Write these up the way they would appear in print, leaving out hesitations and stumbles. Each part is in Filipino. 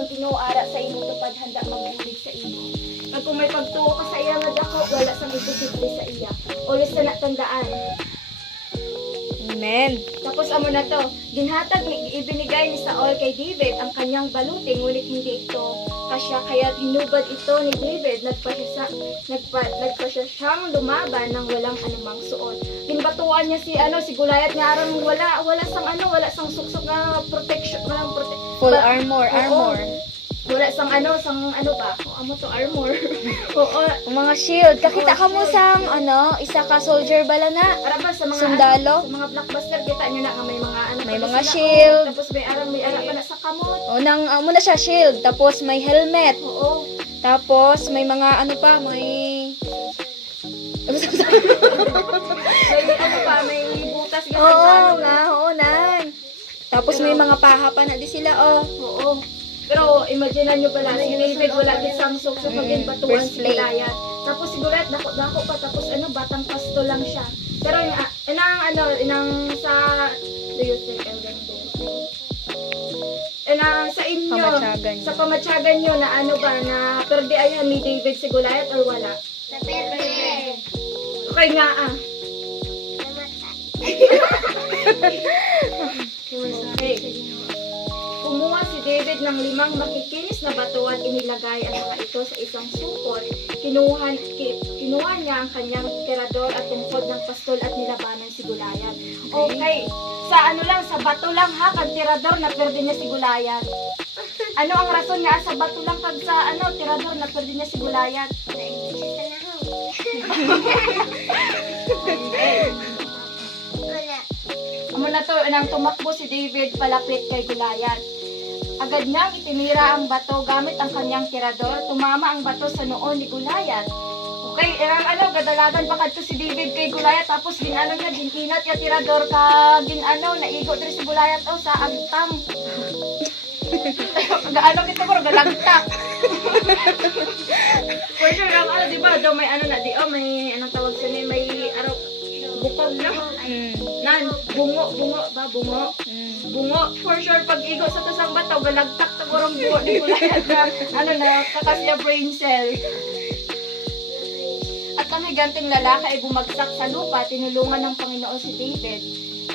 ang Ginoo ara sa imo tupad handa magbulig sa imo. Pag kung may pagtuo ka sa iya nga dako, wala sang imposible sa iya. Always na tandaan. Amen. Tapos amo na to, ginhatag ni ibinigay ni Saul kay David ang kanyang baluti ngunit hindi ito kasya kaya hinubad ito ni David nagpa siya siyang lumaban ng walang anumang suot. Binbatuan niya si Goliath nga aron wala sang suksok na protection, walang Full armor. wala sang ano ba? Amo to armor. Oo. Ang mga shield. Kakita ka mo sang isa ka soldier bala na. Araba sa mga Sundalo. sa mga blockbuster kita niyo na nga may mga May pa na mga sila, shield. tapos may ara pa na sa kamot. O nang amo na siya shield. Tapos may helmet. Oo. Tapos may mga may May butas ka Oo nga, oo nan. Tapos may mga paha pa na di sila Oo. Pero imagine nyo pala, si David wala din samsok sa paging batuan first si plate. Goliath. Tapos si Goliath dako pa tapos batang pasto lang siya. Pero inang do you think I'm gonna do it? Sa inyo, Pamatyagan niyo. sa pamatyagan nyo na na perde ayan ni David si Goliath or wala? Okay nga Okay. Kumuha si David ng 5 makikinis na bato at inilagay ang mga ito sa isang supot. Kinuha niya ang kanyang tirador at tungkod ng pastol at nilabanan si Goliath. Okay. Sa bato lang ha, kag tirador na perde niya si Goliath. Ano ang rason nga sa bato lang kag sa tirador na perde niya si Goliath? Amo na to, nang tumakbo si David palapit kay Goliath. Agad niyang itinira ang bato gamit ang kanyang tirador. Tumama ang bato sa noo ni Goliath. Okay, gadalagan pa kadto si David kay Goliath tapos ginano niya, ginkinat ya tirador ka naigo diri si Goliath sa agtam. Gaano kita bro, galagtak. For sure, di ba, daw may may anong tawag siya ni, may bukog na. Bungo. Bungo. For sure, pag igo sa tasang bataw, galagtak na kurang buo ni Goliath na, kakasya brain cell. At ang higanting lalaki ay bumagsak sa lupa, tinulungan ng Panginoon si David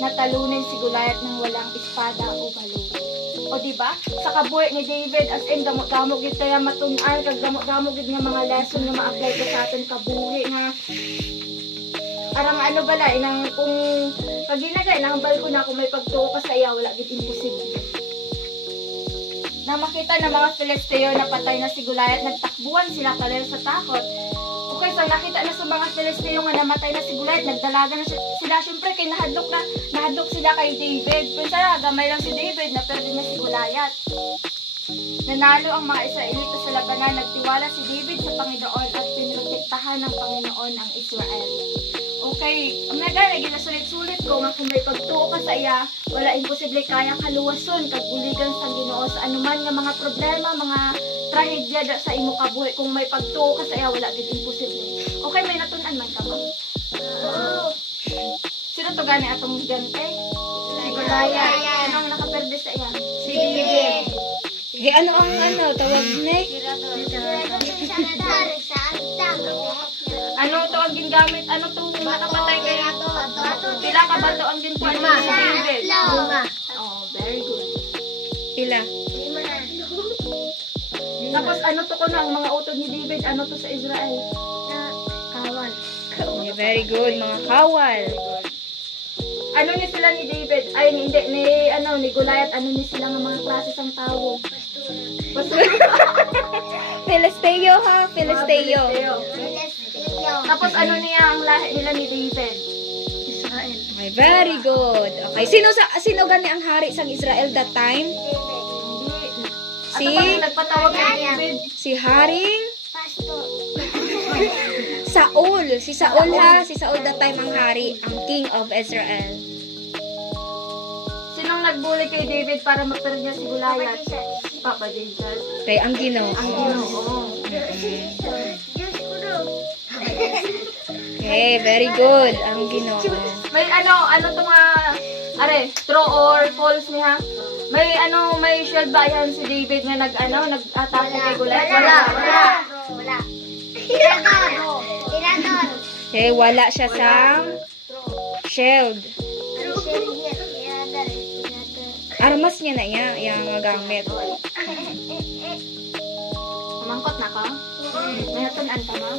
na talunin si Goliath ng walang espada o baluti. O diba? Sa kabuhi ni David, as in, gamot-gamot gid kaya matun-an, kag gamot-gamot gid nga mga lesson nga ma-apply ko sa atin kabuhi nga. Arang bala, kung paginagay, nahambal ko na kung may pagtuo ka sa iya, wala gid imposible. Na makita ng mga Filisteo na patay na si Goliath, nagtakbuhan sila kalero sa takot. Okay, so nakita na sa mga Filisteo nga namatay na si Goliath, nagdalaga na sila. Siyempre, kay nahadlok sila kay David. Pero sana, gamay lang si David, naperde na si Goliath. Nanalo ang mga Israelita sa labanan, nagtiwala si David sa Panginoon at pinrotektahan ng Panginoon ang Israel. Okay, ang naging sulit-sulit ko nga kung may pagtuo ka sa iya, wala imposible kayang kaluwason, kagbuligan sa Ginoo sa anuman nga mga problema, mga trahedya sa imo kabuhi. Kung may pagtuo ka sa iya, wala gid imposible. Okay, may natunan man ka ba? Sino to gani atong gante? Si Goliath. Ano ang nakaperde sa iya? Si David. Di ano ang tawag ni? Ano to ang gingamit? Ano to nakapatay kay pila ka bato ang ginkuha ni David? 5. Oh, very good. Pila? Tapos ano to ko na ang mga utod ni David? Ano to sa Israel? Kawal. Okay, very good, mga kawal. Ano ni sila ni David? Ay, hindi, ni Goliath, ano ni sila nga mga klase sang tao? Filisteo ha, Filisteo. Tapos ano niya ang lahi nila ni David? Israel. Okay, very good. Okay, sino gani ang hari sang Israel that time? Si? Nagpatawag kay David. Si Haring Saul. Si Saul ha, si Saul that time ang hari, ang king of Israel. Sinong nagbuli kay David para maperde niya si Goliath? Papa Jesus. Okay, ang Ginoo. Ang Ginoo. Okay, very good. Ang Ginoo. May ano to nga, true or false niya? may shield ba yan si David na nag-atake kay Goliath? Wala. Tirador. Okay, wala siya sa shield. Armas niya na niya, yung gamit. Kumangkot na ka? May natunan ka ma?